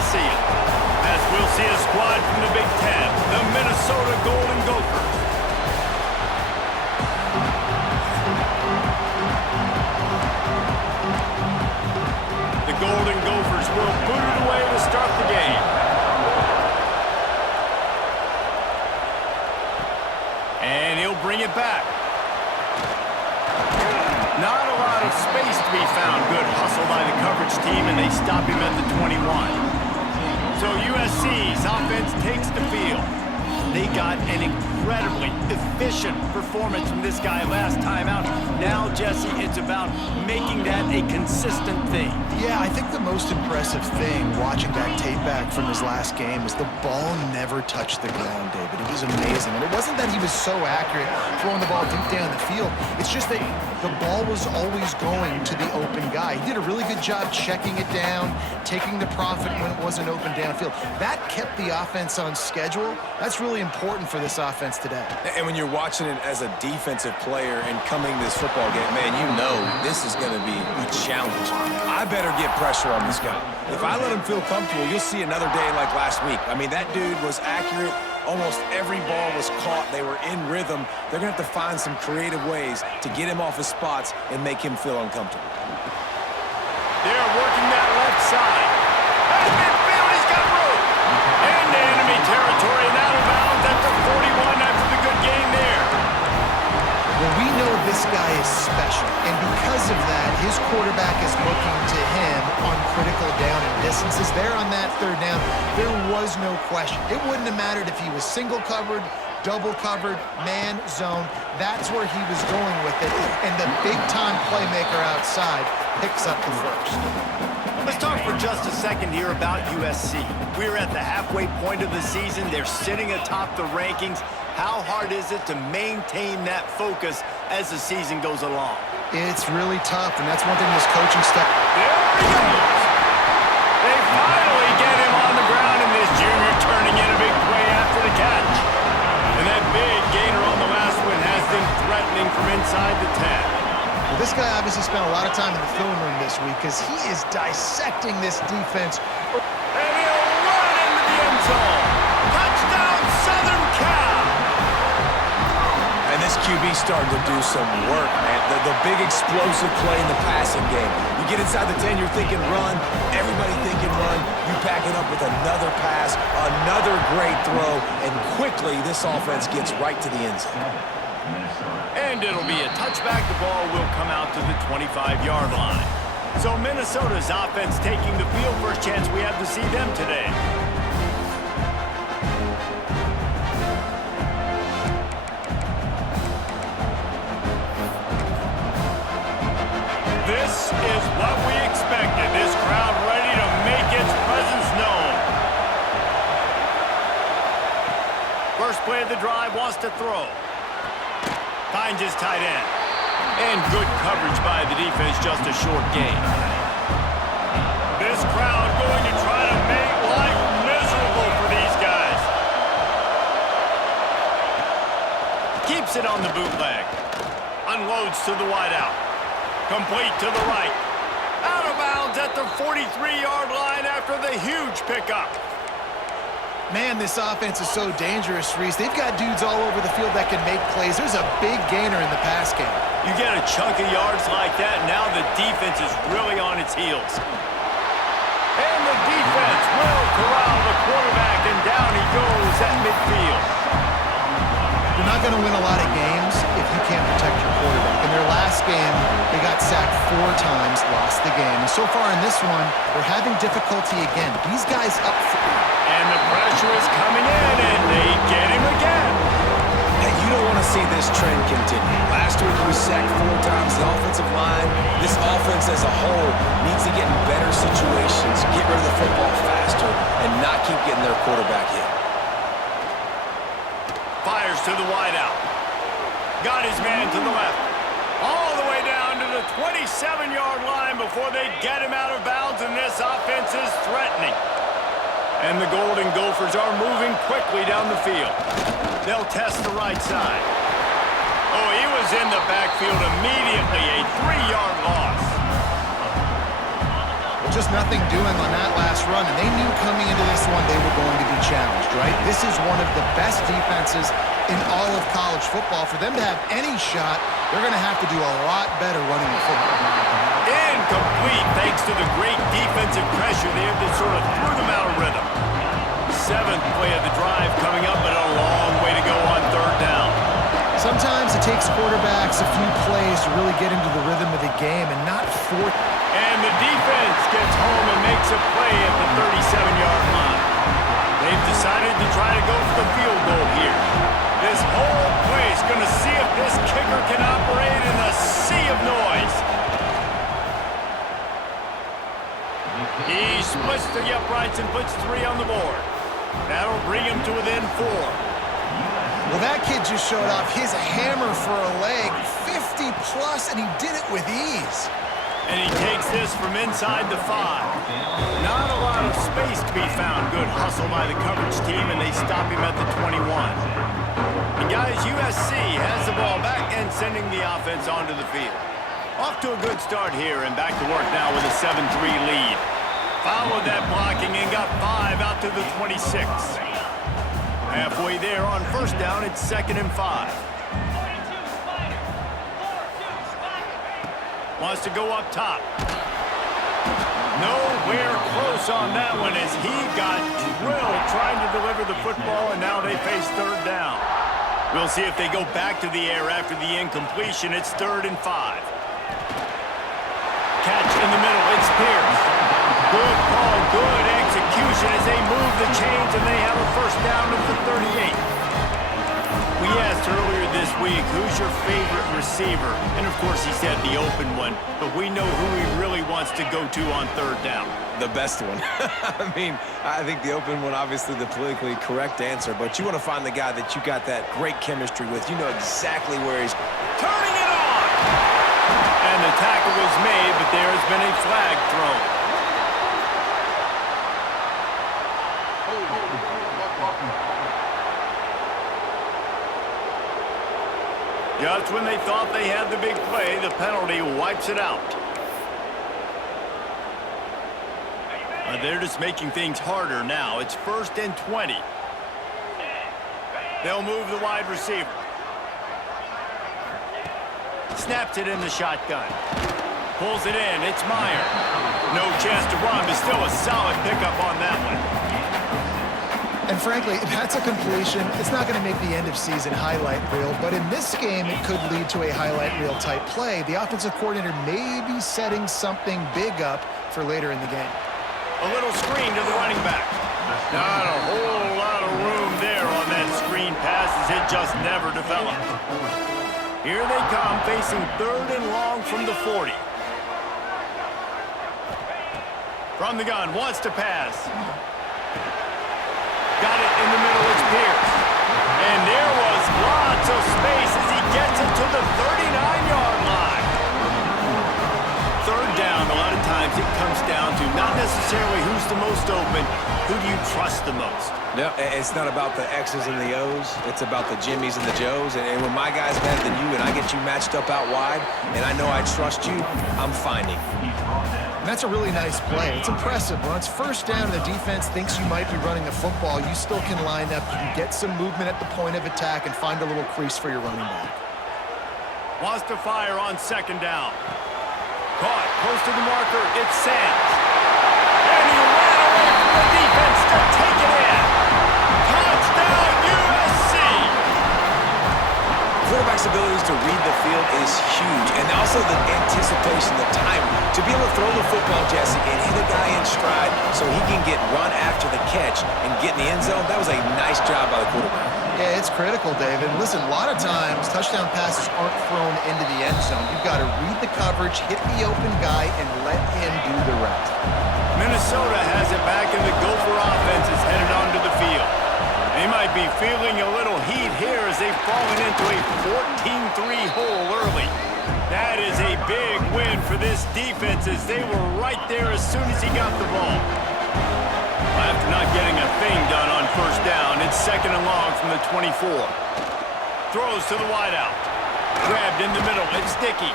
Coliseum, as we'll see a squad from the Big Ten, the Minnesota Golden Gophers. The Golden Gophers will boot it away to start the game. And he'll bring it back. Not a lot of space to be found. Good hustle by the coverage team, and they stop him at the 21. So USC's offense takes the field. They got an incredibly efficient performance from this guy last time out. Now, Jesse, it's about making that a consistent thing. Yeah, I think the most impressive thing watching that tape back from his last game is the ball never touched the ground, David. It was amazing. And it wasn't that he was so accurate throwing the ball deep down the field. It's just that the ball was always going to the open guy. He did a really good job checking it down, taking the profit when it wasn't open downfield. That kept the offense on schedule. That's really important for this offense today. And when you're watching it as a defensive player and coming to this football game, man, you know this is going to be a challenge. I better get pressure on this guy. If I let him feel comfortable, you'll see another day like last week. I mean, that dude was accurate. Almost every ball was caught. They were in rhythm. They're going to have to find some creative ways to get him off his spots and make him feel uncomfortable. They're working that left side. At midfield, he's got room. Into enemy territory and out of bounds at the 41 after the good game there. Well, we know this guy is special, and because of that, his quarterback is looking to him on critical down and distances. There on that third down, there was no question. It wouldn't have mattered if he was single covered, double covered, man, zone. That's where he was going with it, and the big-time playmaker outside picks up the first. Let's talk for just a second here about USC. We're at the halfway point of the season. They're sitting atop the rankings. How hard is it to maintain that focus as the season goes along? It's really tough, and that's one thing this coaching staff... There he goes! They finally get him on the ground, and this junior turning in a big play after the catch. And that big gainer on the last one has them threatening from inside the 10. Well, this guy obviously spent a lot of time in the film room this week because he is dissecting this defense. And he'll run into the end zone. Touchdown, Southern Cal! And this QB starting to do some work, man. The big explosive play in the passing game. You get inside the 10, you're thinking run. Everybody thinking run. You pack it up with another pass, another great throw, and quickly this offense gets right to the end zone. And it'll be a touchback. The ball will come out to the 25-yard line. So Minnesota's offense taking the field. First chance we have to see them today. This is what we expected. This crowd ready to make its presence known. First play of the drive, wants to throw. Finds his tight end. And good coverage by the defense, just a short gain. This crowd going to try to make life miserable for these guys. Keeps it on the bootleg. Unloads to the wideout. Complete to the right. Out of bounds at the 43-yard line after the huge pickup. Man, this offense is so dangerous, Reese. They've got dudes all over the field that can make plays. There's a big gainer in the pass game. You get a chunk of yards like that, now the defense is really on its heels. And the defense will corral the quarterback, and down he goes at midfield. You're not going to win a lot of games if you can't protect your quarterback. In their last game, they got sacked 4 times, lost the game. And so far in this one, they're having difficulty again. These guys up front. And the pressure is coming in, and they get him again. And you don't want to see this trend continue. Last week he was sacked 4 times. The offensive line, this offense as a whole, needs to get in better situations, get rid of the football faster, and not keep getting their quarterback hit. Fires to the wideout. Got his man to the left. All the way down to the 27-yard line before they get him out of bounds, and this offense is threatening. And the Golden Gophers are moving quickly down the field. They'll test the right side. Oh, he was in the backfield immediately, a 3-yard loss. just nothing doing on that last run, and they knew coming into this one they were going to be challenged, right? This is one of the best defenses in all of college football. For them to have any shot, they're going to have to do a lot better running the football. Incomplete thanks to the great defensive pressure there that sort of threw them out of rhythm. 7th play of the drive coming up, but a long way to go on 3rd down. Sometimes it takes quarterbacks a few plays to really get into the rhythm of the game and not force. And the defense gets home and makes a play at the 37-yard line. They've decided to try to go for the field goal here. This whole place is going to see if this kicker can operate in the sea of noise. He splits the uprights and puts 3 on the board. That'll bring him to within 4. Well, that kid just showed off his hammer for a leg, 50-plus, and he did it with ease. And he takes this from inside the 5. Not a lot of space to be found. Good hustle by the coverage team, and they stop him at the 21. And guys, USC has the ball back and sending the offense onto the field. Off to a good start here, and back to work now with a 7-3 lead. Followed that blocking and got 5 out to the 26. Halfway there on 1st down, it's 2nd and 5. Wants to go up top. Nowhere close on that one as he got drilled trying to deliver the football, and now they face 3rd down. We'll see if they go back to the air after the incompletion. It's 3rd and 5. Catch in the middle. It's Pierce. Good call, good execution as they move the chains, and they have a 1st down at the 38. We asked earlier this week, who's your favorite receiver? And, of course, he said the open one, but we know who he really wants to go to on 3rd down. The best one. I mean, I think the open one, obviously the politically correct answer, but you want to find the guy that you got that great chemistry with. You know exactly where he's turning it on. And the tackle was made, but there has been a flag thrown. Just when they thought they had the big play, the penalty wipes it out. They're just making things harder now. It's 1st and 20. They'll move the wide receiver. Snaps it in the shotgun. Pulls it in. It's Meyer. No chance to run, but still a solid pickup on that one. And frankly, that's a completion. It's not going to make the end-of-season highlight reel, but in this game, it could lead to a highlight reel type play. The offensive coordinator may be setting something big up for later in the game. A little screen to the running back. Not a whole lot of room there on that screen pass as it just never developed. Here they come, facing 3rd and long from the 40. From the gun, wants to pass. Got it in the middle, it's Pierce. And there was lots of space as he gets it to the 39-yard line. 3rd down, a lot of times it comes down to not necessarily who's the most open, who do you trust the most? No, it's not about the X's and the O's. It's about the Jimmies and the Joes. And when my guy's better than you and I get you matched up out wide and I know I trust you, I'm finding. And that's a really nice play. It's impressive. When it's 1st down and the defense thinks you might be running the football, you still can line up. You can get some movement at the point of attack and find a little crease for your running back. Wants to fire on 2nd down. Caught, close to the marker, it's Sands. And he ran away from the defense to take it in. Touchdown, USC! Quarterback's abilities to read the field is huge, and also the anticipation, the time, to be able to throw the football, Jesse, and hit a guy in stride so he can get run after the catch and get in the end zone. That was a nice job by the quarterback. Yeah, it's critical, David. Listen, a lot of times touchdown passes aren't thrown into the end zone. You've got to read the coverage, hit the open guy, and let him do the rest. Minnesota has it back, and the Gopher offense is headed onto the field. They might be feeling a little heat here as they've fallen into a 14-3 hole early. That is a big win for this defense as they were right there as soon as he got the ball. After not getting a thing done on 1st down, it's 2nd and long from the 24. Throws to the wideout. Grabbed in the middle. It's Dickey.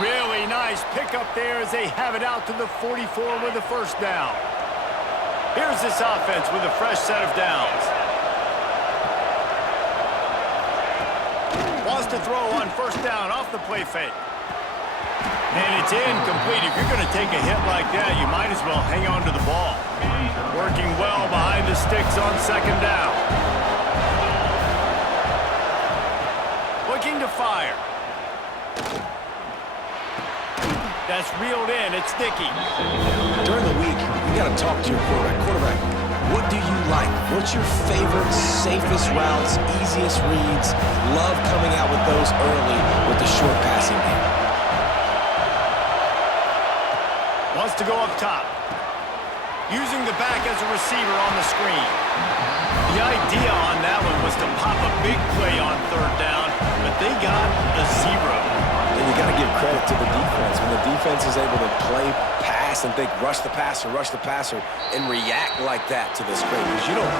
Really nice pickup there as they have it out to the 44 with a first down. Here's this offense with a fresh set of downs. Wants to throw on first down off the play fake. And it's incomplete. If you're going to take a hit like that, you might as well hang on to the ball. Working well behind the sticks on second down. Looking to fire. That's reeled in. It's Dickey. During the week, you got to talk to your quarterback. Quarterback, what do you like? What's your favorite, safest routes, easiest reads? Love coming out with those early with the short passing game. Wants to go up top. Using the back as a receiver on the screen. The idea on that one was to pop a big play on third down, but they got a zero. And you got to give credit to the defense. When the defense is able to play pass and think rush the passer, and react like that to the screen. Because you don't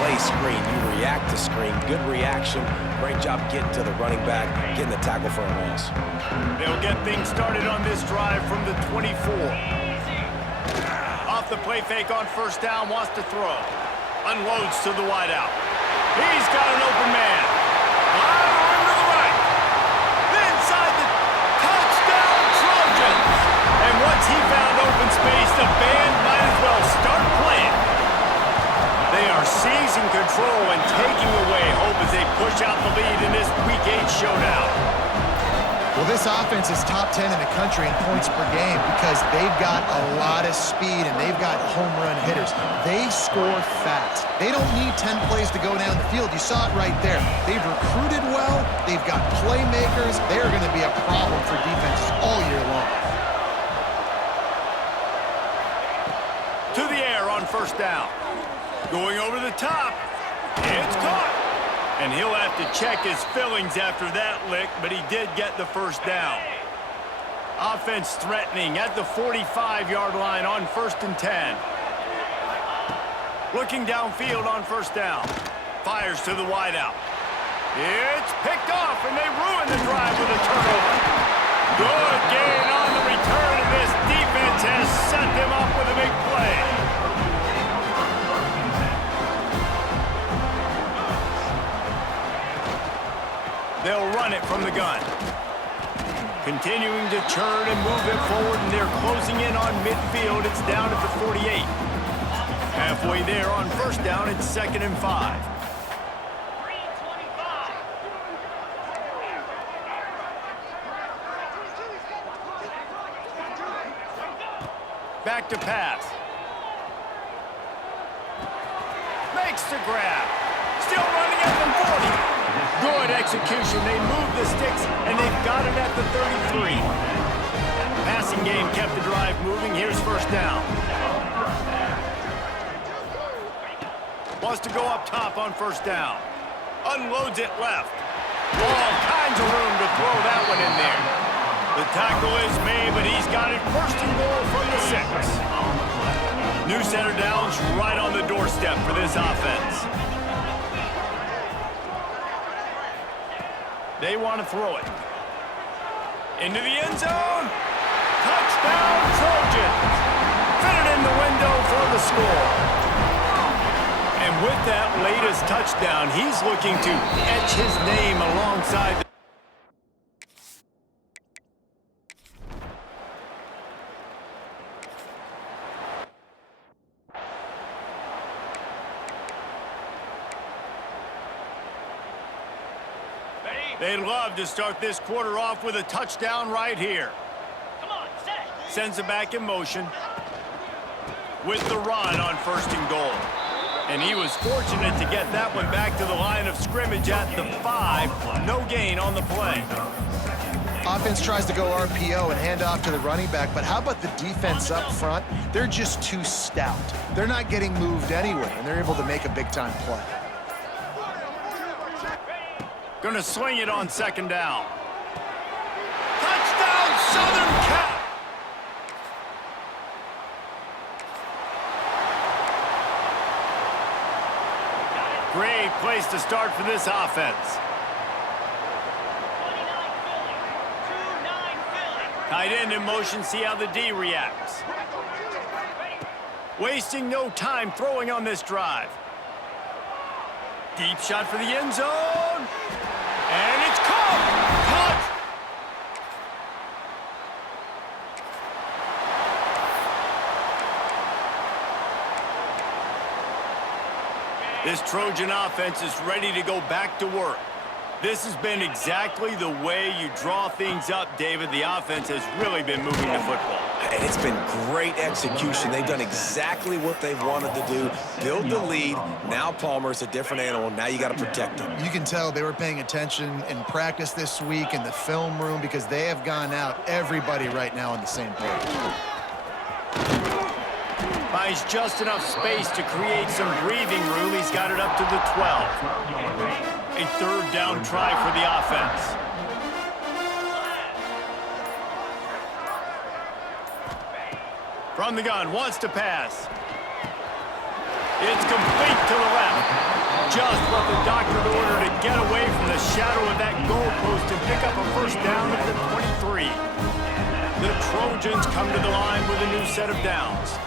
play screen, you react to screen. Good reaction. Great job getting to the running back, getting the tackle for a loss. They'll get things started on this drive from the 24. Off the play fake on first down, wants to throw. Unloads to the wideout. He's got an open man. Wide to the right. Inside the touchdown Trojans. And once he found open space, the band might as well start playing. They are seizing control and taking away hope as they push out the lead in this Week 8 showdown. Well, this offense is top 10 in the country in points per game because they've got a lot of speed and they've got home run hitters. They score fast. They don't need 10 plays to go down the field. You saw it right there. They've recruited well. They've got playmakers. They're going to be a problem for defenses all year long. To the air on first down. Going over the top. It's caught. And he'll have to check his fillings after that lick, but he did get the first down. Offense threatening at the 45-yard line on 1st and 10. Looking downfield on first down. Fires to the wideout. It's picked off, and they ruin the drive with a turnover. Good gain on the return, and this defense has set them up with a big play. They'll run it from the gun. Continuing to churn and move it forward, and they're closing in on midfield. It's down at the 48. Halfway there on first down, it's 2nd and 5. Back to pass. Makes the grab. Still running at the 40. Good execution. They moved the sticks, and they've got it at the 33. Passing game kept the drive moving. Here's first down. Wants to go up top on first down. Unloads it left. All kinds of room to throw that one in there. The tackle is made, but he's got it 1st and goal from the 6. New center downs right on the doorstep for this offense. They want to throw it. Into the end zone. Touchdown, Trojans. Fit it in the window for the score. And with that latest touchdown, he's looking to etch his name alongside the They'd love to start this quarter off with a touchdown right here. Come on, set. Sends it back in motion with the run on 1st and goal. And he was fortunate to get that one back to the line of scrimmage at the 5. No gain on the play. Offense tries to go RPO and hand off to the running back, but how about the defense up front? They're just too stout. They're not getting moved anywhere, and they're able to make a big-time play. Going to swing it on 2nd down. Touchdown, Southern Cal! Great place to start for this offense. 29 Philly. 2-9 Philly. Tight end in motion, see how the D reacts. Wasting no time throwing on this drive. Deep shot for the end zone. And it's caught! Caught! This Trojan offense is ready to go back to work. This has been exactly the way you draw things up, David. The offense has really been moving the football. And it's been great execution. They've done exactly what they've wanted to do. Build the lead. Now Palmer's a different animal. Now you got to protect him. You can tell they were paying attention in practice this week in the film room because they have gone out everybody right now on the same page. Finds just enough space to create some breathing room. He's got it up to the 12. A third down try for the offense. From the gun, wants to pass. It's complete to the left. Just what the doctor ordered to get away from the shadow of that goalpost and pick up a first down at the 23. The Trojans come to the line with a new set of downs.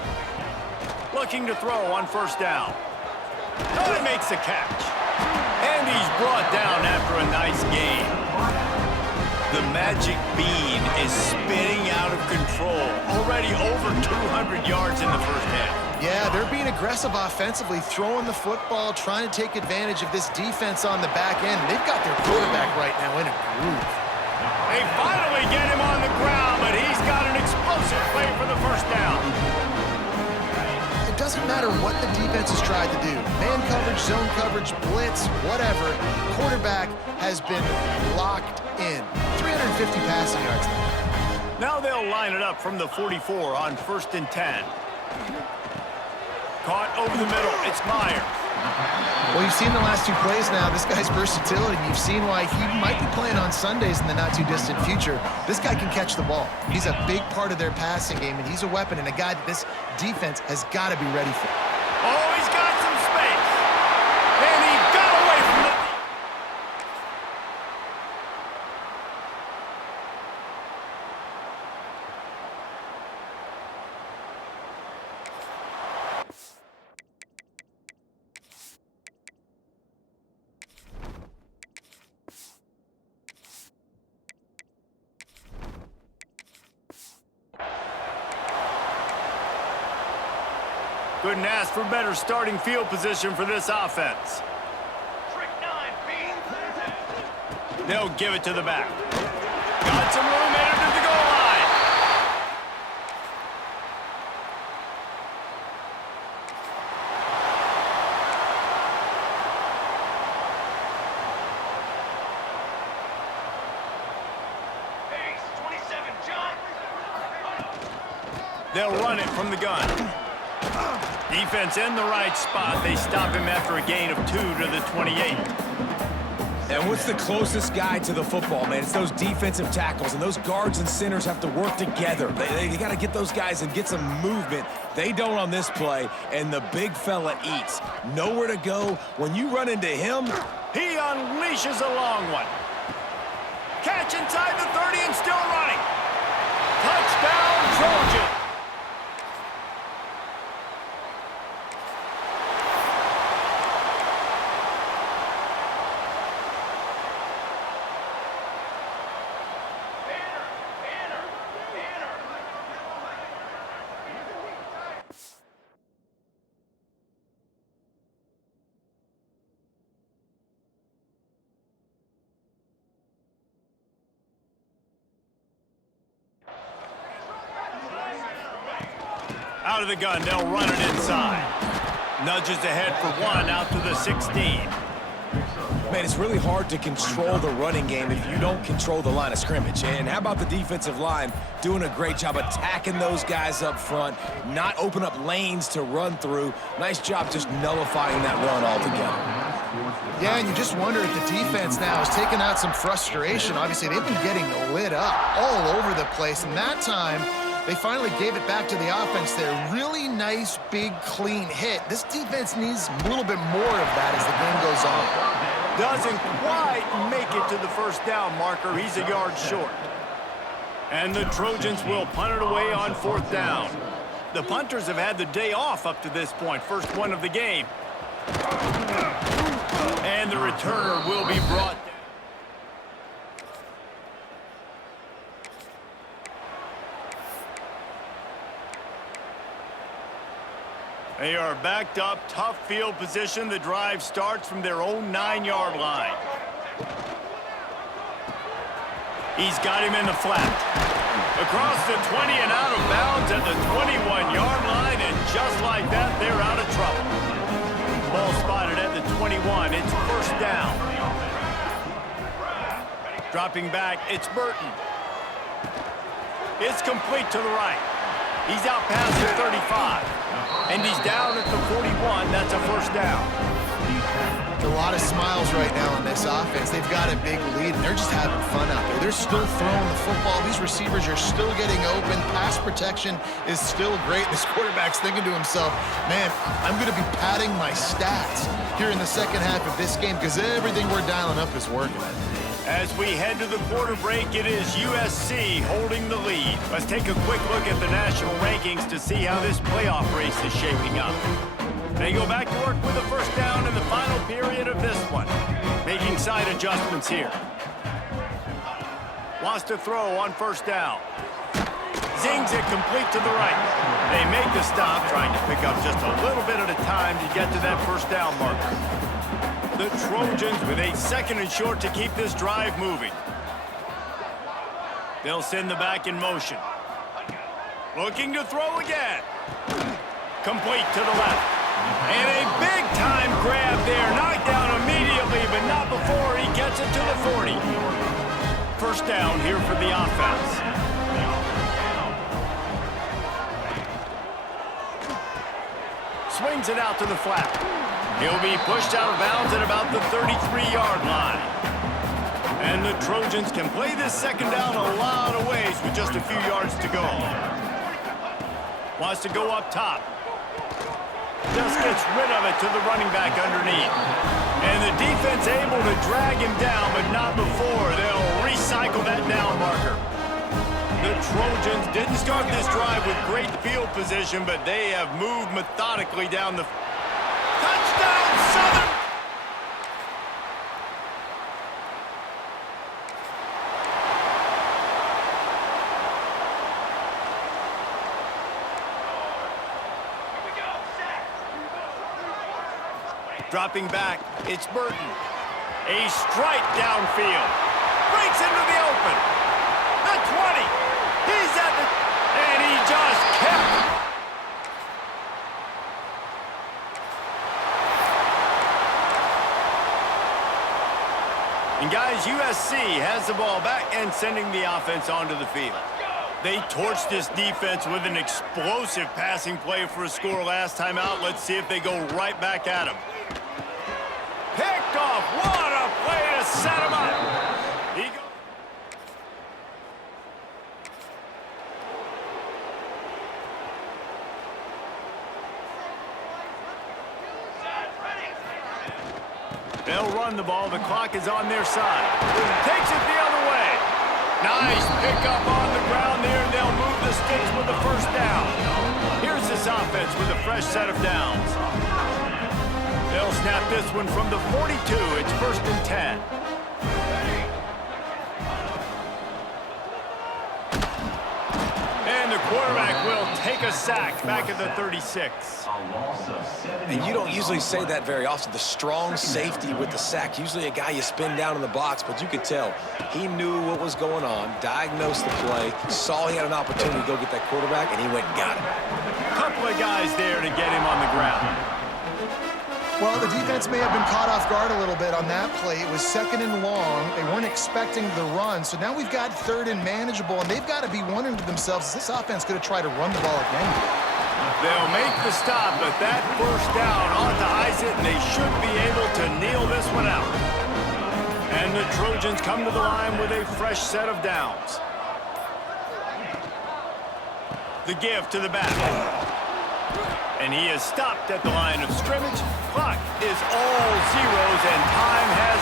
Looking to throw on first down. Oh, he makes the catch. And he's brought down after a nice gain. The magic bean is spinning out of control. Already over 200 yards in the first half. Yeah, they're being aggressive offensively, throwing the football, trying to take advantage of this defense on the back end. They've got their quarterback right now in a groove. They finally get him on the ground, but he's got an explosive play for the first down. It doesn't matter what the defense has tried to do. Man coverage, zone coverage, blitz, whatever. Quarterback has been locked in. 350 passing yards. Now they'll line it up from the 44 on 1st and 10. Caught over the middle. It's Myers. Well, you've seen the last two plays now. This guy's versatility. You've seen why he might be playing on Sundays in the not-too-distant future. This guy can catch the ball. He's a big part of their passing game, and he's a weapon and a guy that this defense has got to be ready for. Oh, he's got some space. And he got away from the... Couldn't ask for better starting field position for this offense. They'll give it to the back. Got some room headed to the goal line. They'll run it from the gun. Defense in the right spot. They stop him after a gain of 2 to the 28. And what's the closest guy to the football, man? It's those defensive tackles, and those guards and centers have to work together. They got to get those guys and get some movement. They don't on this play, and the big fella eats. Nowhere to go. When you run into him, he unleashes a long one. Catch inside the 30 and still running. Touchdown, Trojan. Out of the gun, they'll run it inside. Nudges ahead for 1 out to the 16. Man, it's really hard to control the running game if you don't control the line of scrimmage. And how about the defensive line doing a great job attacking those guys up front, not open up lanes to run through. Nice job just nullifying that run altogether. Yeah, and you just wonder if the defense now has taken out some frustration. Obviously, they've been getting lit up all over the place, and that time, they finally gave it back to the offense there. Really nice, big, clean hit. This defense needs a little bit more of that as the game goes on. Doesn't quite make it to the first down marker. He's a yard short. And the Trojans will punt it away on 4th down. The punters have had the day off up to this point. First one of the game. And the returner will be brought down. They are backed up, tough field position. The drive starts from their own 9-yard line. He's got him in the flat. Across the 20 and out of bounds at the 21-yard line, and just like that, they're out of trouble. Ball spotted at the 21. It's 1st down. Dropping back, it's Burton. It's complete to the right. He's out past the 35. And he's down at the 41. That's a 1st down. A lot of smiles right now on this offense. They've got a big lead, and they're just having fun out there. They're still throwing the football. These receivers are still getting open. Pass protection is still great. This quarterback's thinking to himself, man, I'm going to be padding my stats here in the second half of this game because everything we're dialing up is working. As we head to the quarter break, it is USC holding the lead. Let's take a quick look at the national rankings to see how this playoff race is shaping up. They go back to work with a 1st down in the final period of this one. Making side adjustments here. Wants to throw on 1st down. Zings it complete to the right. They make the stop, trying to pick up just a little bit at a time to get to that 1st down marker. The Trojans with a 2nd and short to keep this drive moving. They'll send the back in motion. Looking to throw again. Complete to the left. And a big-time grab there. Knocked down immediately, but not before he gets it to the 40. 1st down here for the offense. Swings it out to the flat. He'll be pushed out of bounds at about the 33-yard line. And the Trojans can play this 2nd down a lot of ways with just a few yards to go. Wants to go up top. Just gets rid of it to the running back underneath. And the defense able to drag him down, but not before. They'll recycle that down marker. The Trojans didn't start this drive with great field position, but they have moved methodically down the... Touchdown, Southern! Dropping back, it's Burton. A strike downfield. Breaks into the open. The 20. He's at the... And he just kept... And guys, USC has the ball back and sending the offense onto the field. They torched this defense with an explosive passing play for a score last time out. Let's see if they go right back at him. Picked off. What a play to set him up. They'll run the ball. The clock is on their side. Takes it the other way. Nice pickup on the ground there. They'll move the sticks with the 1st down. Here's this offense with a fresh set of downs. They'll snap this one from the 42. It's 1st and 10. And the quarterback will take a sack back at the 36. And you don't usually say that very often. The strong safety with the sack. Usually a guy you spin down in the box, but you could tell he knew what was going on, diagnosed the play, saw he had an opportunity to go get that quarterback, and he went and got him. Couple of guys there to get him on the ground. Well, the defense may have been caught off guard a little bit on that play. It was 2nd and long. They weren't expecting the run. So now we've got 3rd and manageable, and they've got to be wondering to themselves, is this offense going to try to run the ball again? They'll make the stop, but that 1st down ought to ice it, and they should be able to kneel this one out. And the Trojans come to the line with a fresh set of downs. The give to the back. And he is stopped at the line of scrimmage. Clock is all zeros, and time has